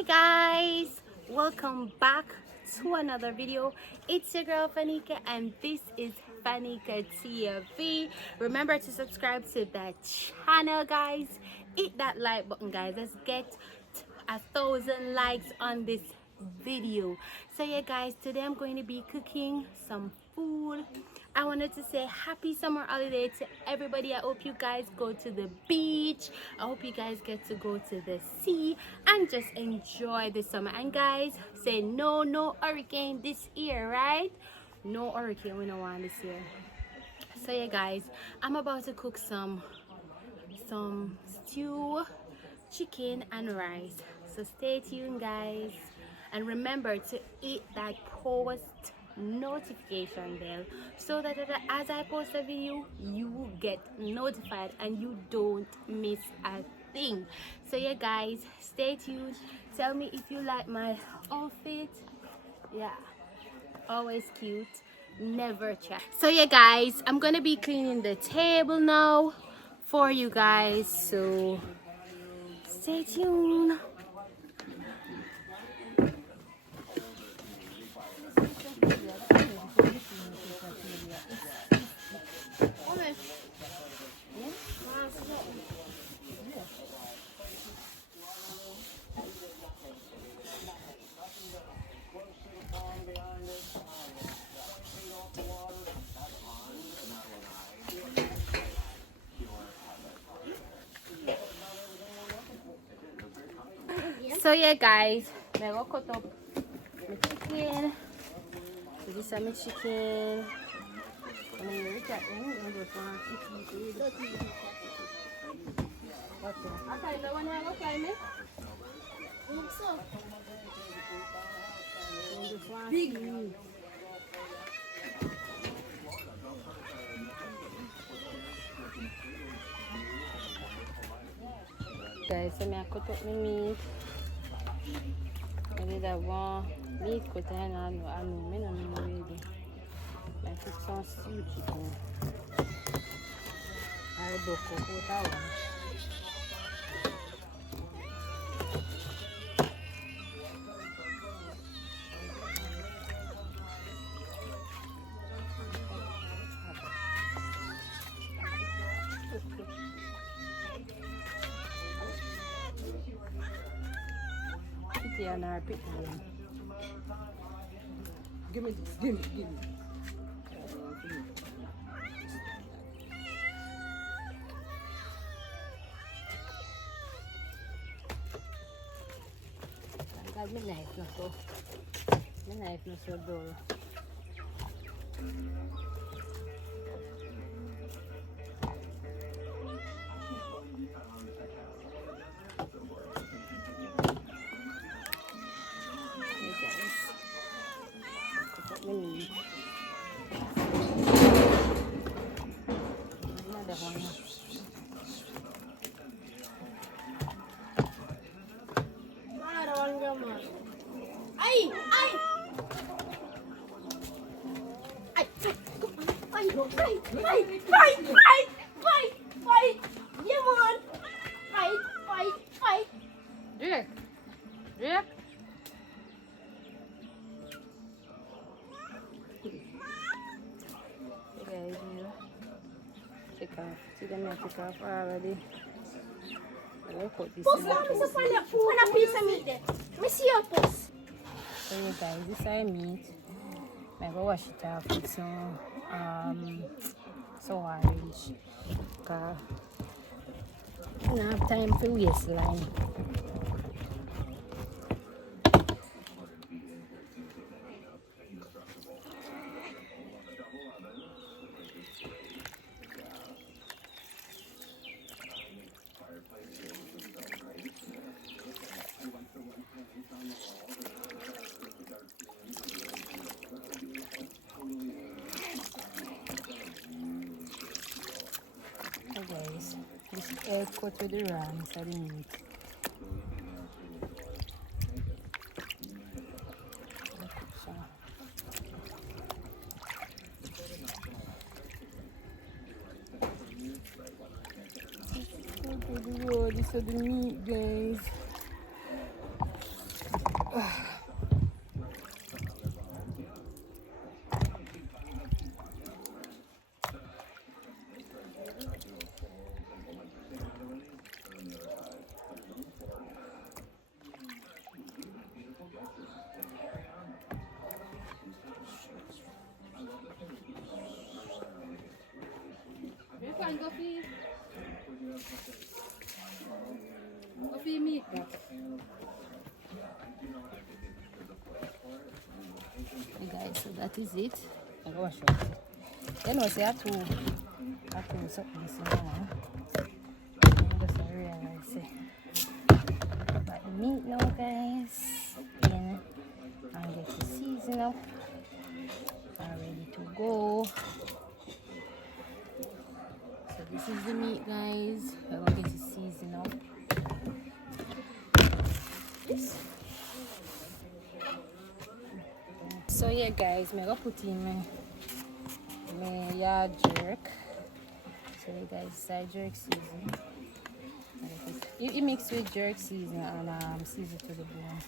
Hi guys, welcome back to another video. It's your girl Fanika and this is Fanika TV. Remember to subscribe to the channel guys. Hit that like button guys. Let's get 1,000 likes on this video. So yeah guys, today I'm going to be cooking some food. I wanted to say happy summer holiday to everybody. I hope you guys go to the beach. I hope you guys get to go to the sea and just enjoy the summer. And guys, say no hurricane this year, right? No hurricane we don't want this year. So yeah guys, I'm about to cook some stew, chicken and rice. So stay tuned guys. And remember to hit that post notification bell so that as I post a video you get notified and you don't miss a thing. So yeah guys, stay tuned. Tell me if you like my outfit. Yeah, always cute, never check. So yeah guys, I'm gonna be cleaning the table now for you guys, so stay tuned. So yeah guys, I will cut up my chicken. So this is my chicken. Guys, so I cut up my meat. I did that one meat cut and I know already. I cook some stew chicken. I do cook that one. And our pick one. Give me this, give me. Got my knife na so. My knife na so dull. Fight! Yeah, man! Fight! Yeah. Guys, take off. See them take off already. Post lang sa pala piece of meat there. Let me see your post. So yeah guys, this is meat. I'm gonna wash it off with some orange. Cause I don't have time for waistline. Guys, this egg cut with the raw inside the meat. This is the meat, guys. So that is it. I go wash it. Then we say I have to something this now. I just realize it. But the meat now, guys, in and get the season up. And ready to go. So this is the meat, guys. We're gonna get the season up. So yeah, guys, I'm gonna put in my yard jerk. So yeah, guys, side jerk season. You mix with jerk season and season to the bone.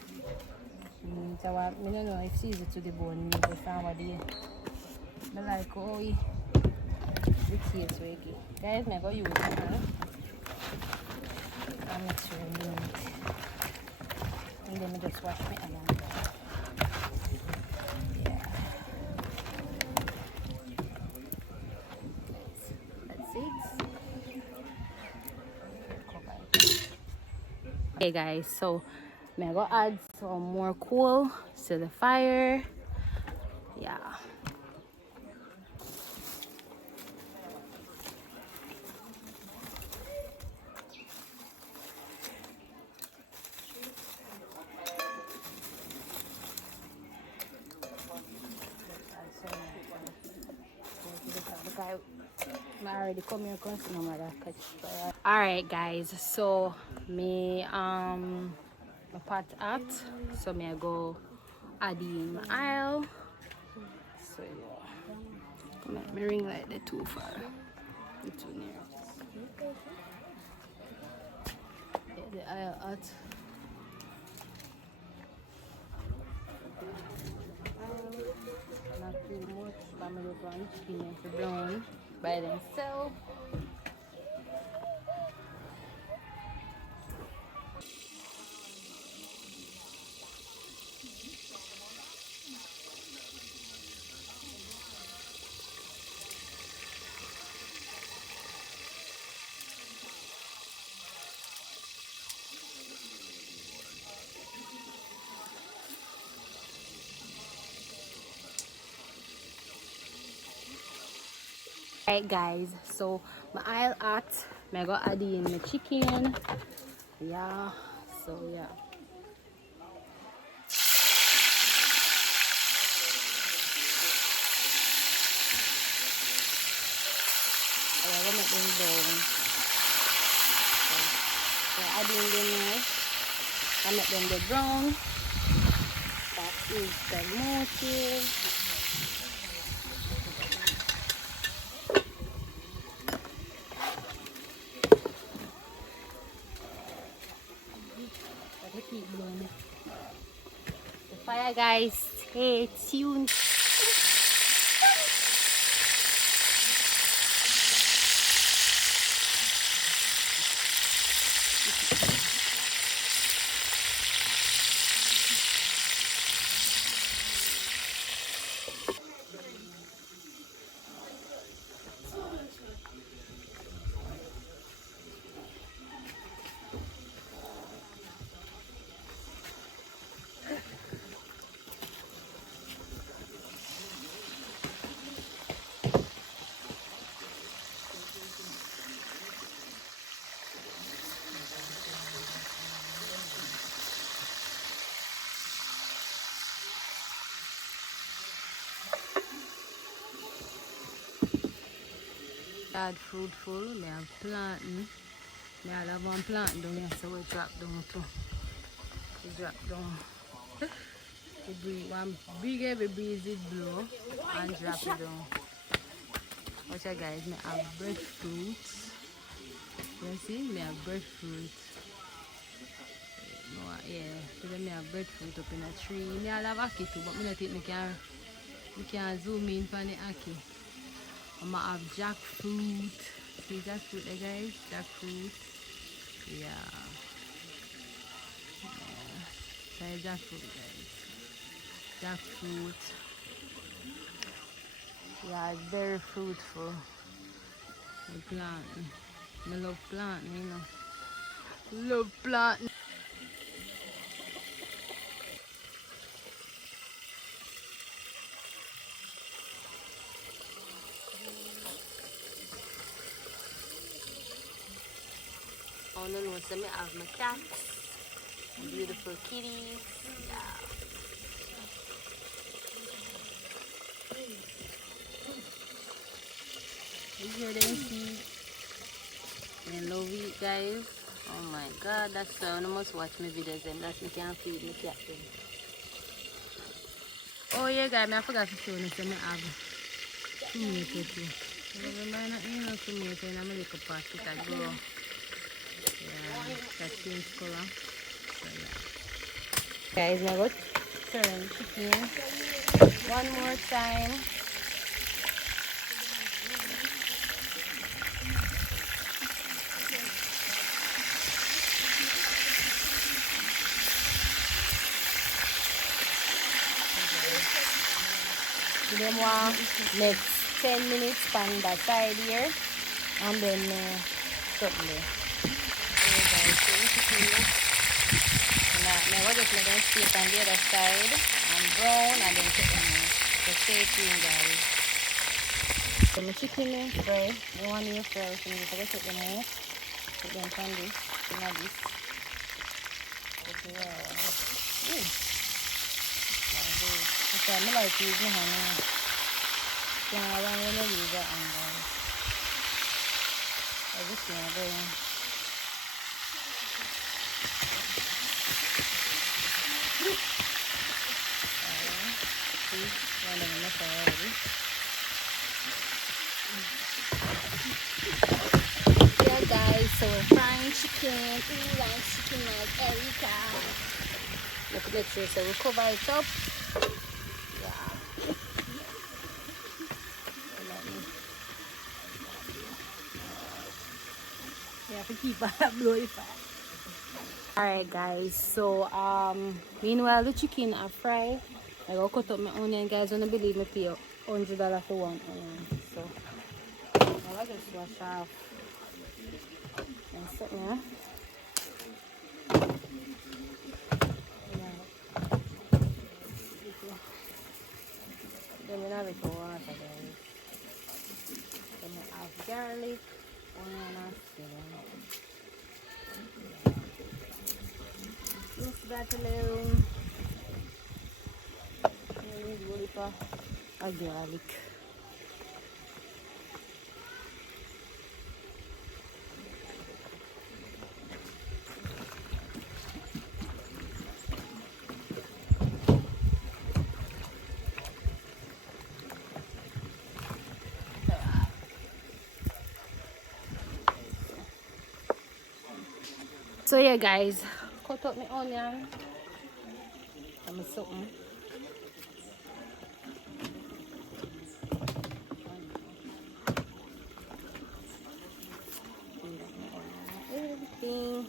I don't know if season to the bone means the farm what they like how the taste will give. Guys, I'm gonna use it now. And mix with the meat. And then I just wash my hand. Okay guys, so I'm gonna add some more coal to the fire. Yeah. Alright guys, so me my pot hot, so me I go add in my oil. So yeah, come on, me ring like the too far, the too near. Get the oil hot. Not too much, but I'm going to chicken for brown by themselves. Alright guys, so my oil hot, I go add in the chicken. Yeah, so yeah. I'm gonna make them brown. So add in them now. I make them the brown. That is the motive. The fire guys, stay tuned. Yard fruitful, me have planting. Me have one plant down here, so we drop down too. We drop down. We bring one big heavy breeze it blow and drop it down. Watch out guys, me have breadfruit. You see, me have breadfruit. Yeah, so then me have breadfruit up in a tree. Me have ackee too, but me not think me can zoom in for the ackee. I might have jackfruit. See jackfruit there guys? Jackfruit. Yeah. Try jackfruit guys. Jackfruit. Yeah, it's very fruitful. The planting. I love planting, you know. Love planting. I don't know, so I have my cats, my beautiful kitties. Yeah. You hear them see? They love it, guys. Oh my god, that's so you must watch my videos and that's me can feed my cat them. Oh yeah guys, I forgot to show you so I have tomato too. Remember not you know tomato in my little pot it a grow. Yeah, that change color. So yeah. Guys, now go turn chicken one more time. Them want next 10 minutes on that side here and then something there. Okay guys, so this is here. Now we're just going to steak on the other side and brown and then put them in the steaking guys. So my chicken fry, the one you fry, so I'm going to take them out, put them on this, this. Okay, so I like using honey. So I want to use that one guys. Everything I do. See, one of them is already. Yeah guys, so we're frying chicken. We want chicken like Erica. Let's make sure so we cover it up. To keep blow fat. Alright guys, so meanwhile the chicken are fried. I go cut up my onion guys. Don't believe me, pay $100 for one onion. So I'll just wash off and something yeah. Then we have it for water guys. Then we have garlic, onion and cinnamon. Just that alone. A garlic. So yeah guys, cut up my onion and my something. Everything.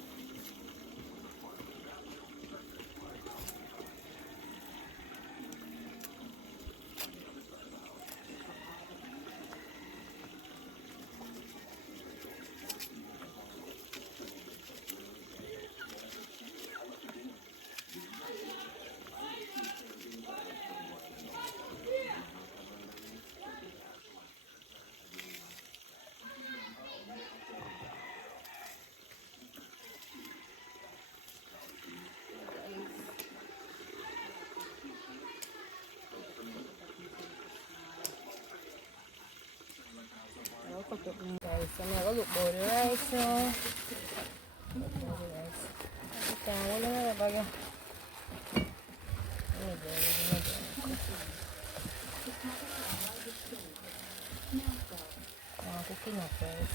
Guys, so I'm gonna look for the rice now. Look for the rice. Okay, I'm gonna bag of. I'm cooking up first.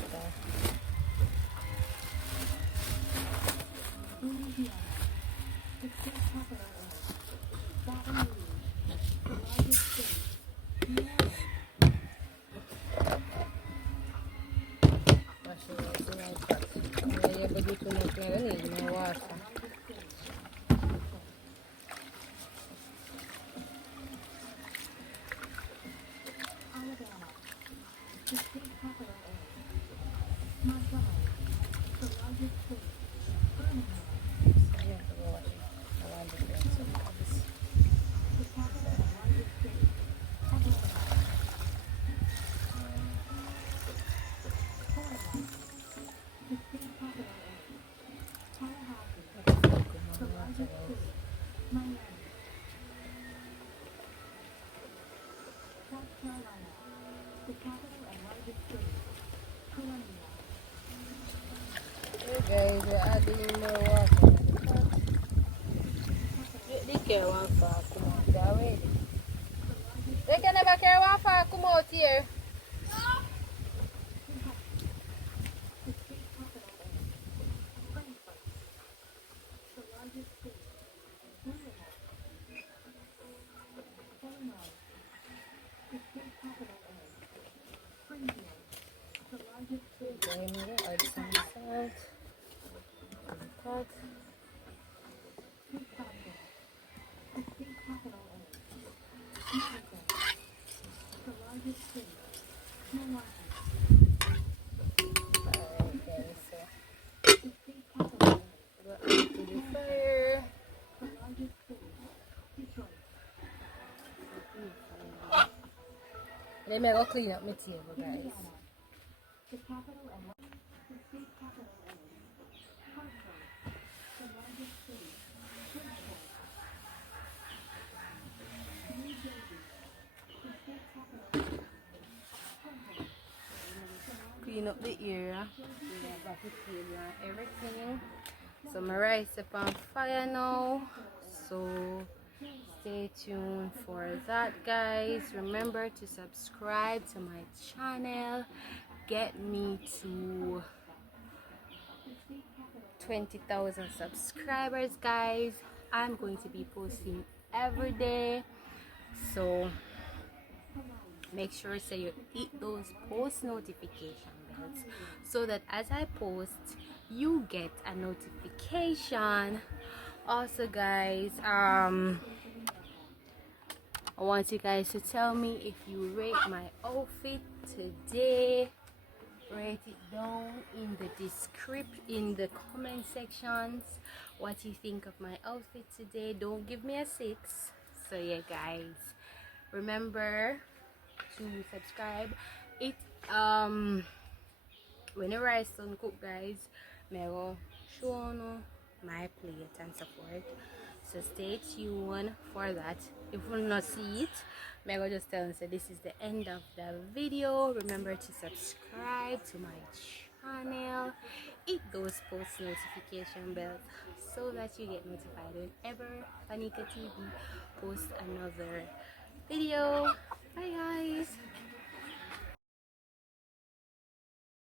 Hey guys, we're adding more water. They care one far come out already. They can never care one far come out here. Okay, I'm gonna add some salt. Pot. Alright guys, so go add to the fire. Let me go clean up my table, guys. Clean up the area, clean up back the table and everything. So my rice up on fire now. So stay tuned for that, guys. Remember to subscribe to my channel. Get me to 20,000 subscribers, guys. I'm going to be posting every day. So make sure so you hit those post notification bells so that as I post you get a notification. Also guys, I want you guys to tell me if you rate my outfit today. Write it down in the comment sections what you think of my outfit today. Don't give me a 6. So yeah guys, remember to subscribe. It whenever I done cook, guys, I will show you my plate and so forth. So stay tuned for that. If you will not see it, I will just tell you, so this is the end of the video. Remember to subscribe to my channel, hit those post notification bells so that you get notified whenever Fanika TV post another video. Bye guys.